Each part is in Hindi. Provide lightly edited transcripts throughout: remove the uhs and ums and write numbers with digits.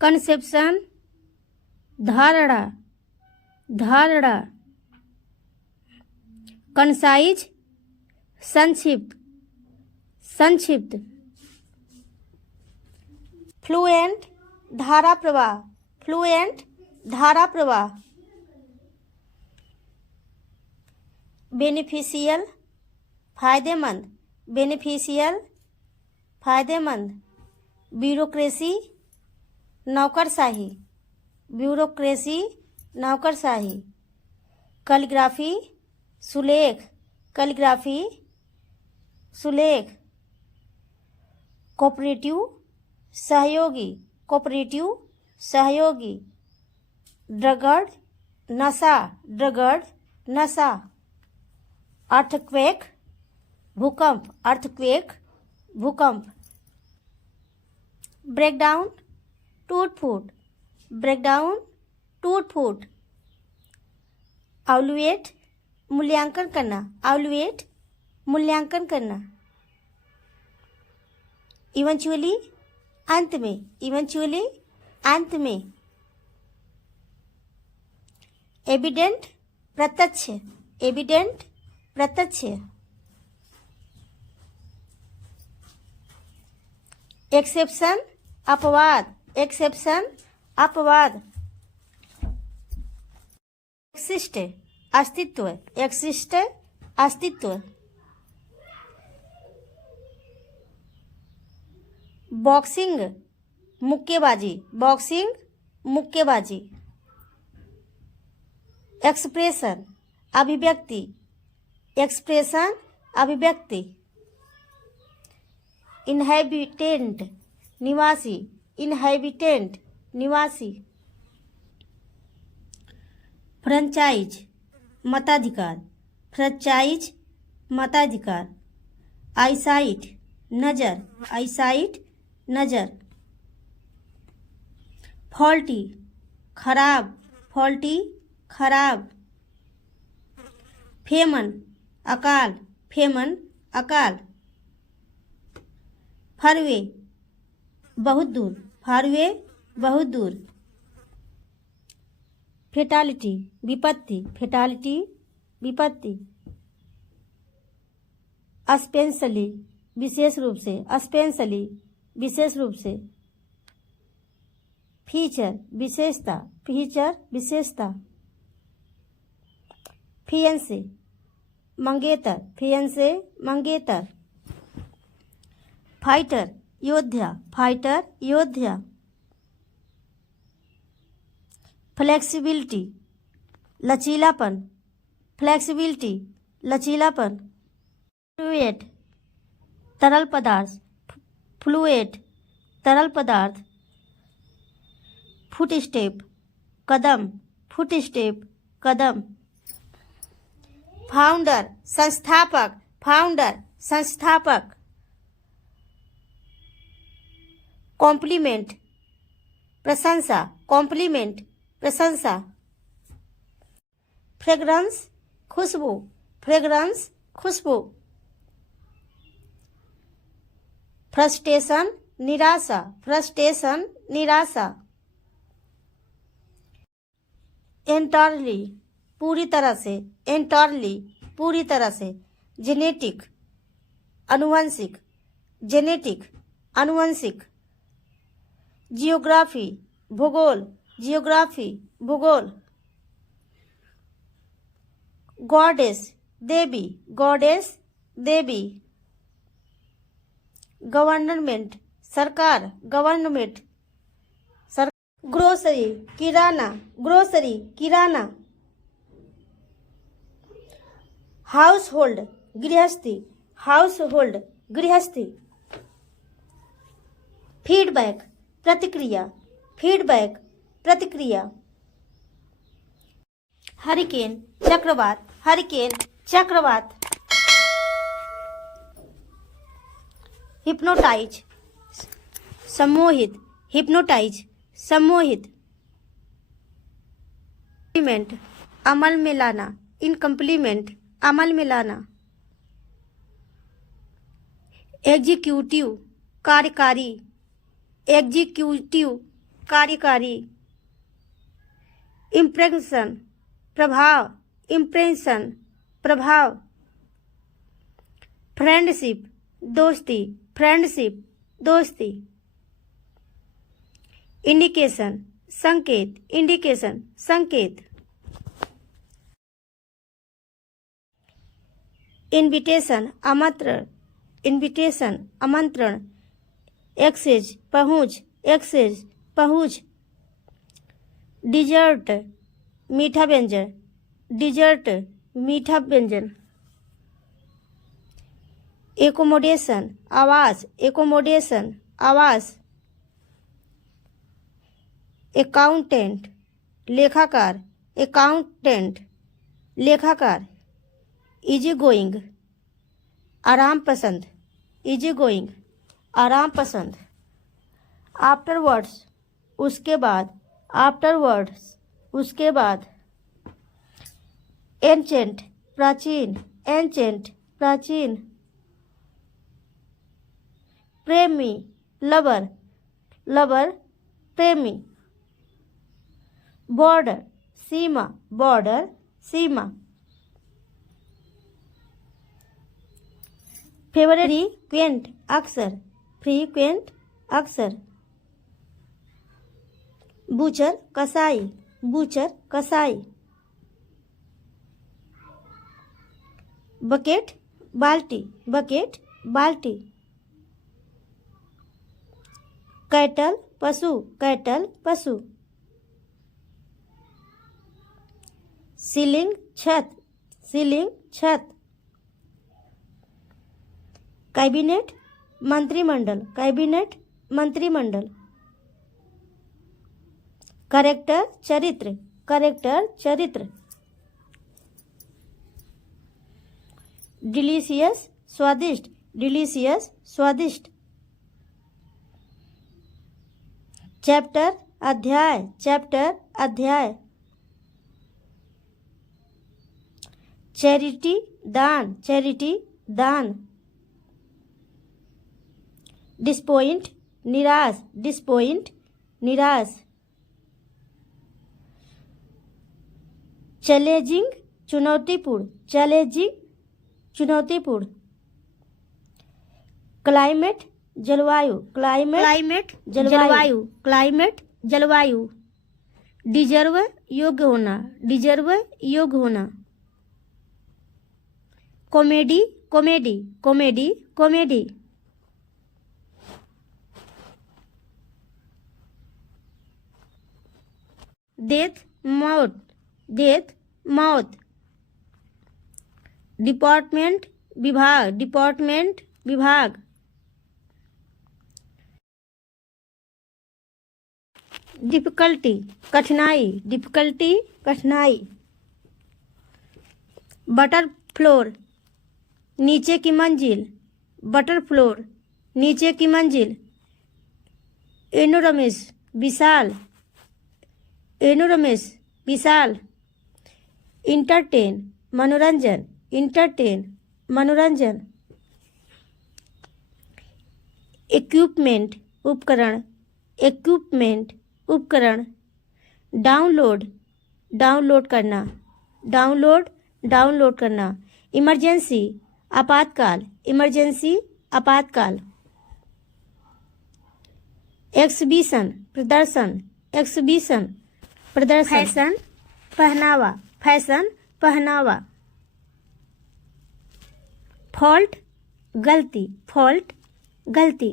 कंसेप्शन, धारणा, धारणा। कंसाइज, संक्षिप्त, संक्षिप्त। फ्लुएंट, धारा प्रवाह, फ्लुएंट, धारा प्रवाह। बेनिफिशियल, फायदेमंद, बेनिफिशियल, फायदेमंद। ब्यूरोक्रेसी, नौकरशाही, ब्यूरोक्रेसी, नौकरशाही। Calligraphy, सुलेख, calligraphy, सुलेख। कोऑपरेटिव, सहयोगी, कोऑपरेटिव, सहयोगी। ड्रगड, नशा, ड्रगड, नशा। अर्थक्वेक, भूकंप, अर्थक्वेक, भूकंप। ब्रेकडाउन, टूट फूट, ब्रेकडाउन, टूट फूट। अवलुएट, मूल्यांकन करना, अवलुएट, मूल्यांकन करना। इवेंचुअली, अंत में, इवेंचुअली, अंत में। एविडेंट, प्रत्यक्ष, एविडेंट, प्रत्यक्ष। एक्सेप्शन, अपवाद, एक्सेप्शन, अपवाद। एक्सिस्ट, अस्तित्व, एक्सिस्ट, अस्तित्व। बॉक्सिंग, मुक्केबाजी, बॉक्सिंग, मुक्केबाजी। एक्सप्रेशन, अभिव्यक्ति, एक्सप्रेशन, अभिव्यक्ति। इनहैबिटेंट, निवासी, इनहैबिटेंट, निवासी। फ्रेंचाइज, मताधिकार, फ्रेंचाइज, मताधिकार। आईसाइट, नजर, आईसाइट, नजर। फॉल्टी, खराब, फॉल्टी, खराब। फेमन, अकाल, फेमन, अकाल। फारवे, बहुत दूर, फारवे, बहुत दूर। फेटालिटी, विपत्ति, फेटालिटी, विपत्ति। अस्पेंशली, विशेष रूप से, अस्पेंशली, विशेष रूप से। फीचर, विशेषता, फीचर, विशेषता। फियंसे, मंगेतर, फियंसे, मंगेतर। फाइटर, योद्धा, फाइटर, योद्धा। फ्लेक्सिबिलिटी, लचीलापन, फ्लेक्सिबिलिटी, लचीलापन। फ्लूइड, तरल पदार्थ, फ्लूइड, तरल पदार्थ। फुटस्टेप, कदम, फुटस्टेप, कदम। फाउंडर, संस्थापक, फाउंडर, संस्थापक। कॉम्प्लीमेंट, प्रशंसा, कॉम्प्लीमेंट, प्रशंसा। फ्रेग्रेंस, खुशबू, फ्रेग्रेंस, खुशबू। फ्रस्ट्रेशन, निराशा, फ्रस्ट्रेशन, निराशा। एंटायरली, पूरी तरह से, एंटायरली, पूरी तरह से। जेनेटिक, अनुवंशिक, जेनेटिक, अनुवंशिक। जियोग्राफी, भूगोल, जियोग्राफी, भूगोल। गॉडेस, देवी, गॉडेस, देवी। गवर्नमेंट, सरकार, गवर्नमेंट, सरकार। ग्रोसरी, किराना, ग्रोसरी, किराना। हाउस होल्ड, गृहस्थी, हाउस होल्ड, गृहस्थी। फीडबैक, प्रतिक्रिया, फीडबैक, प्रतिक्रिया। हरिकेन, चक्रवात, हरिकेन, चक्रवात। हिप्नोटाइज, सम्मोहित, हिप्नोटाइज, सम्मोहित। इम्प्लीमेंट, अमल में लाना, इनकम्प्लीमेंट, अमल में लाना। एग्जीक्यूटिव, कार्यकारी, एग्जीक्यूटिव, कार्यकारी, इम्प्रेशन प्रभाव, इम्प्रेशन प्रभाव, फ्रेंडशिप दोस्ती, फ्रेंडशिप दोस्ती, इंडिकेशन संकेत, इंडिकेशन संकेत, इनविटेशन आमंत्रण, इनविटेशन आमंत्रण, एक्सेस पहुँच, एक्सेस पहुँच, डिजर्ट मीठा व्यंजन, डिजर्ट मीठा व्यंजन, एकोमोडेशन आवास, एकोमोडेशन आवास, अकाउंटेंट लेखाकार, अकाउंटेंट लेखाकार, इजी गोइंग आराम पसंद, इजी गोइंग आराम पसंद, आफ्टरवर्ड्स उसके बाद, आफ्टरवर्ड्स उसके बाद, एंशेंट प्राचीन, एंशेंट प्राचीन, प्रेमी लवर, लवर प्रेमी, बॉर्डर सीमा, बॉर्डर सीमा, फ्रीक्वेंट अक्सर, फ्रीक्वेंट अक्सर, बूचर कसाई, बूचर कसाई, बकेट बाल्टी, बकेट बाल्टी, कैटल पशु, कैटल पशु, सीलिंग छत, सीलिंग छत, कैबिनेट मंत्रिमंडल, कैबिनेट मंत्रिमंडल, करेक्टर चरित्र, करेक्टर चरित्र, डिलीशियस स्वादिष्ट, डिलीशियस स्वादिष्ट, चैप्टर अध्याय, चैप्टर अध्याय, चैरिटी दान, चैरिटी दान, डिसपॉइंट निराश, डिसपॉइंट निराश, चैलेंजिंग चुनौतीपूर्ण, चैलेंजिंग चुनौतीपूर्ण, क्लाइमेट जलवायु, क्लाइमेट, क्लाइमेट जलवायु, क्लाइमेट जलवायु, डिजर्व योग्य होना, डिजर्व योग्य होना, comedy, comedy, comedy, comedy, death मौत, डेथ मौत, डिपार्टमेंट विभाग, डिपार्टमेंट विभाग, डिफिकल्टी कठिनाई, डिफिकल्टी कठिनाई, बटर फ्लोर नीचे की मंजिल, बटर फ्लोर नीचे की मंजिल, एनोरमस विशाल, एनोरमस विशाल, इंटरटेन मनोरंजन, इंटरटेन मनोरंजन, इक्विपमेंट उपकरण, इक्विपमेंट उपकरण, डाउनलोड डाउनलोड करना, डाउनलोड डाउनलोड करना, इमरजेंसी आपातकाल, इमरजेंसी आपातकाल, एक्सहिबिशन प्रदर्शन, एक्सहिबिशन प्रदर्शन, फैशन पहनावा, फैशन पहनावा, फॉल्ट गलती, फॉल्ट गलती,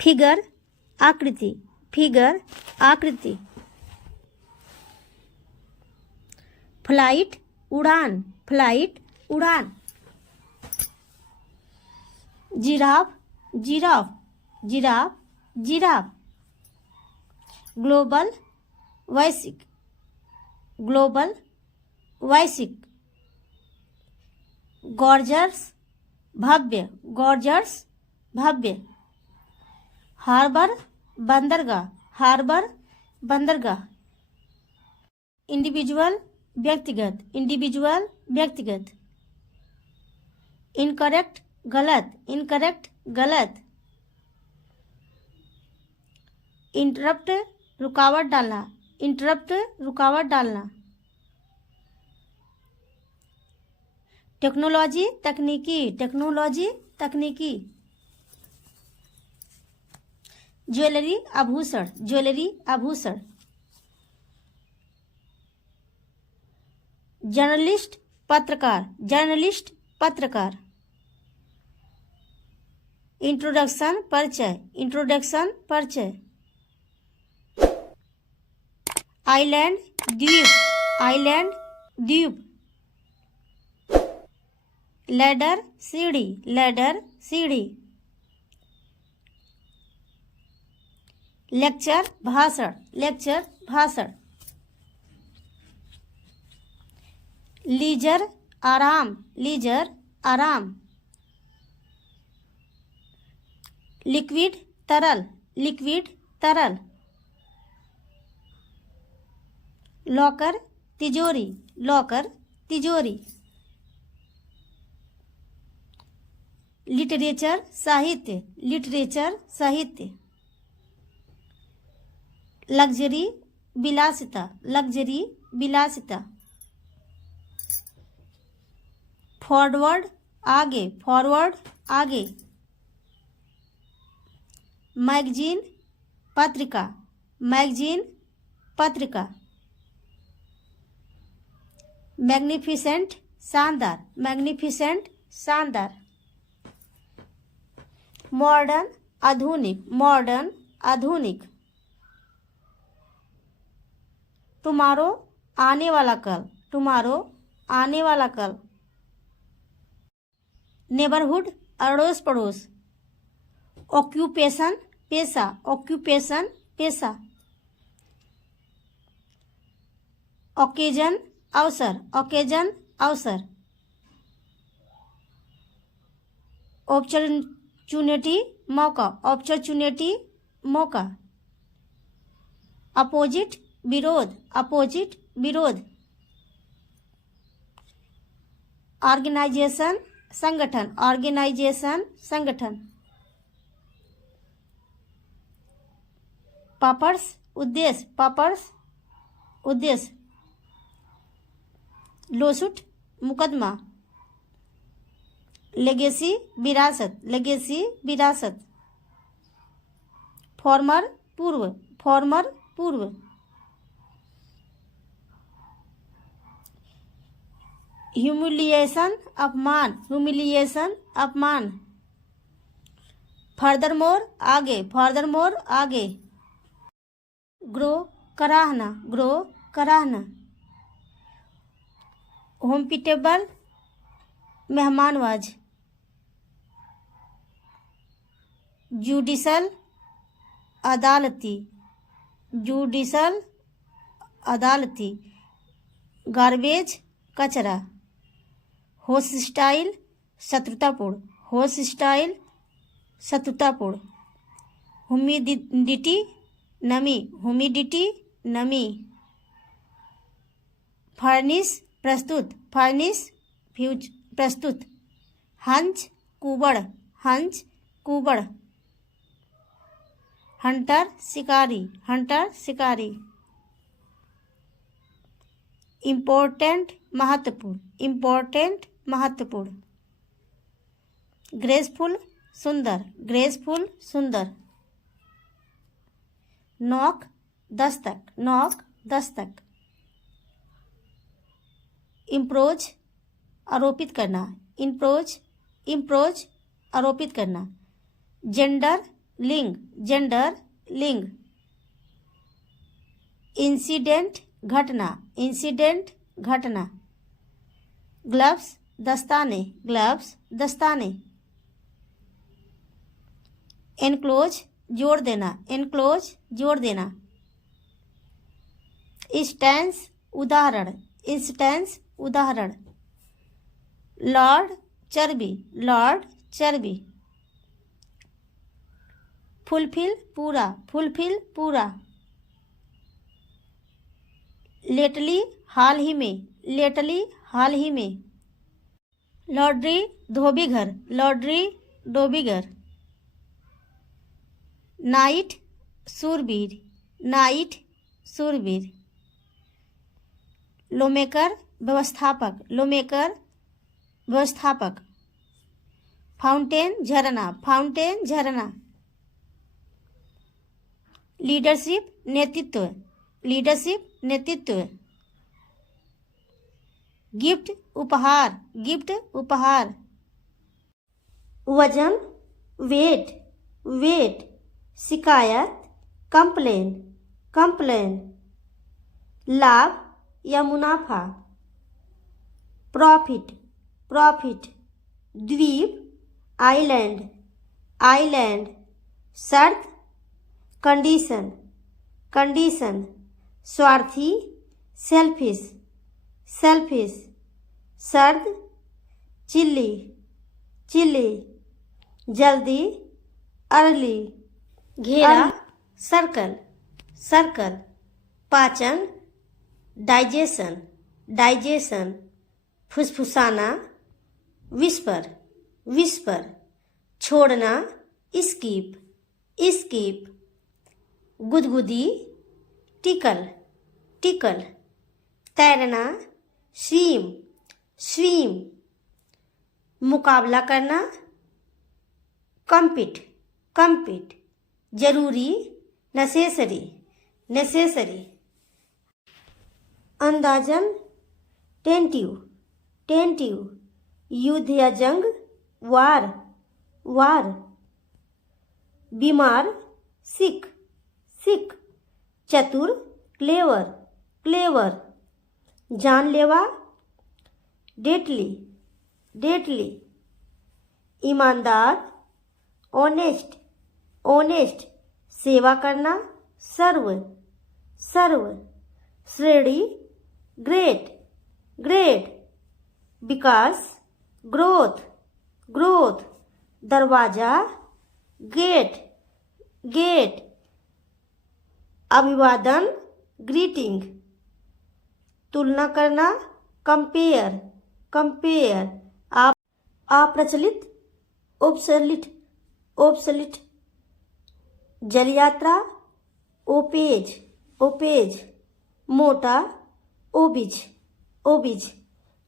फिगर आकृति, फिगर आकृति, फ्लाइट उड़ान, फ्लाइट उड़ान, giraffe, giraffe, giraffe, giraffe, global वैश्विक, ग्लोबल वैश्विक, गॉर्जर्स भव्य, गॉर्जर्स भव्य, हार्बर बंदरगाह, हार्बर बंदरगाह, इंडिविजुअल व्यक्तिगत, इंडिविजुअल व्यक्तिगत, इनकरेक्ट गलत, इनकरेक्ट गलत, इंटरप्ट, रुकावट डालना, इंटरप्ट, रुकावट डालना। टेक्नोलॉजी, तकनीकी, टेक्नोलॉजी, तकनीकी। ज्वेलरी, आभूषण, ज्वेलरी, आभूषण। जर्नलिस्ट, पत्रकार, जर्नलिस्ट, पत्रकार। इंट्रोडक्शन, परिचय, इंट्रोडक्शन, परिचय। आइलैंड, द्वीप, आइलैंड, द्वीप। लैडर, सीढ़ी, लैडर, सीढ़ी। लेक्चर, भाषण, लेक्चर, भाषण। लीजर, आराम, लीजर, आराम। लिक्विड, तरल, लिक्विड, तरल। लॉकर, तिजोरी, लॉकर, तिजोरी। लिटरेचर, साहित्य, लिटरेचर, साहित्य। लग्जरी, विलासिता, लग्जरी, विलासिता। फॉरवर्ड, आगे, फॉरवर्ड, आगे। मैगजीन, पत्रिका, मैगजीन, पत्रिका। मैग्निफिसेंट, शानदार, मैग्निफिसेंट, शानदार। मॉडर्न, आधुनिक, मॉडर्न, आधुनिक। टुमारो, आने वाला कल, टुमारो, आने वाला कल। नेबरहुड, अड़ोस पड़ोस। ऑक्यूपेशन, पेशा, ऑक्यूपेशन, पेशा। ओकेजन, अवसर, ओकेजन, अवसर। अपॉर्चुनिटी, मौका, अपॉर्चुनिटी, मौका। अपोजिट, विरोध, अपोजिट, विरोध। ऑर्गेनाइजेशन, संगठन, ऑर्गेनाइजेशन, संगठन। पर्पस, उद्देश्य, पर्पस, उद्देश्य। लॉसूट, मुकदमा। लेगेसी, विरासत, लेगेसी, विरासत। फॉर्मर, पूर्व, फॉर्मर, पूर्व। ह्यूमिलिएशन, अपमान, ह्यूमिलिएशन, अपमान। फर्दरमोर, आगे, फर्दरमोर, आगे। ग्रो, कराहना, ग्रो, कराहना। होम्पिटेबल, मेहमानवाज। जुडिशल, अदालती, जुडिशल, अदालती। गार्बेज, कचरा। होस्टाइल, शत्रुतापूर्ण, होस्टाइल, शत्रुतापूर्ण। ह्यूमिडिटी, नमी, ह्यूमिडिटी, नमी। फर्निश, प्रस्तुत, फर्निश, फ्यूज, प्रस्तुत। हंच, कुबड़, हंच, कुबड़। हंटर, शिकारी, हंटर, शिकारी। इम्पोर्टेंट, महत्वपूर्ण, इम्पोर्टेंट, महत्वपूर्ण। ग्रेसफुल, सुंदर, ग्रेसफुल, सुंदर। नॉक, दस्तक, नॉक, दस्तक। इम्प्रोज, आरोपित करना, इम्प्रोज, इम्प्रोज, आरोपित करना। जेंडर, लिंग, जेंडर, लिंग। इंसिडेंट, घटना, इंसिडेंट, घटना। ग्लव्स, दस्ताने, ग्लव्स, दस्ताने। एनक्लोज, जोड़ देना, एनक्लोज, जोड़ देना। इंस्टेंस, उदाहरण, इंस्टेंस, उदाहरण। लॉर्ड, चर्बी, लॉर्ड, चर्बी। फुलफिल, पूरा, फुलफिल, पूरा। लेटली, हाल ही में, लेटली, हाल ही में। लॉन्ड्री, धोबीघर, लॉन्ड्री, धोबीघर। नाइट, शूरवीर, नाइट शूरवीर। लोमेकर व्यवस्थापक, लोमेकर व्यवस्थापक। फाउंटेन झरना, फाउंटेन झरना। लीडरशिप नेतृत्व, लीडरशिप नेतृत्व। गिफ्ट उपहार, गिफ्ट उपहार। वजन वेट, वेट। शिकायत कंप्लेन, कंप्लेन। लाभ या मुनाफा, प्रॉफिट, प्रॉफिट। द्वीप आइलैंड, आइलैंड। शर्त कंडीशन, कंडीशन। स्वार्थी सेल्फिश, सेल्फिश। सर्द चिल्ली, चिल्ली। जल्दी अर्ली, घेरा सर्कल, सर्कल। पाचन डाइजेशन, डाइजेशन। फुसफुसाना विस्पर, विस्पर। छोड़ना स्कीप, स्कीप। गुदगुदी टिकल, टिकल। तैरना स्विम, स्विम। मुकाबला करना कम्पीट, कम्पीट। जरूरी नेसेसरी, नेसेसरी। अंदाजन टेंटिव, टेंटिव। युद्ध या जंग वार, वार। बीमार सिक, सिक। चतुर क्लेवर, क्लेवर। जानलेवा डेटली, डेटली। ईमानदार ऑनेस्ट, ऑनेस्ट। सेवा करना सर्व, सर्व। श्रेणी ग्रेट, ग्रेट। विकास ग्रोथ, ग्रोथ। दरवाजा गेट, गेट। अभिवादन ग्रीटिंग। तुलना करना कंपेयर, कंपेयर। अप्रचलित ओब्सोलीट, ओब्सोलीट। जल यात्रा ओपेज, ओपेज। मोटा ओबिज, ओबिज।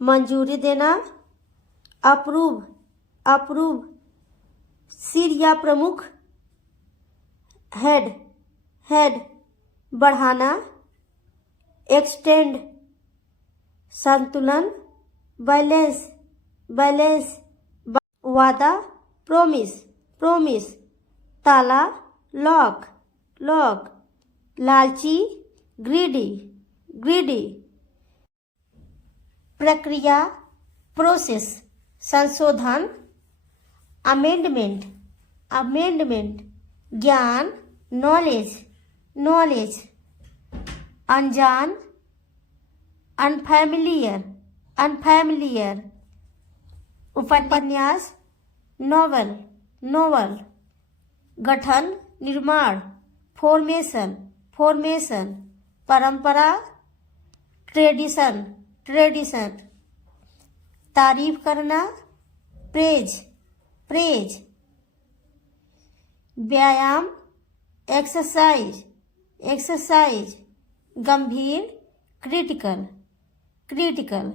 मंजूरी देना अप्रूव, अप्रूव। सिर या प्रमुख हेड, हेड। बढ़ाना एक्सटेंड। संतुलन बैलेंस, बैलेंस। वादा प्रोमिस, प्रोमिस। ताला लॉक, लॉक। लालची ग्रीडी, ग्रीडी। प्रक्रिया प्रोसेस, संशोधन अमेंडमेंट, अमेंडमेंट। ज्ञान नॉलेज, नॉलेज। अनजान अनफैमिलियर, अनफैमिलियर। उपन्यास नॉवल, नॉवल। गठन निर्माण फॉर्मेशन, फॉर्मेशन। परंपरा ट्रेडिशन, ट्रेडिशन। तारीफ करना प्रेज, प्रेज। व्यायाम एक्सरसाइज, एक्सरसाइज। गंभीर क्रिटिकल, क्रिटिकल।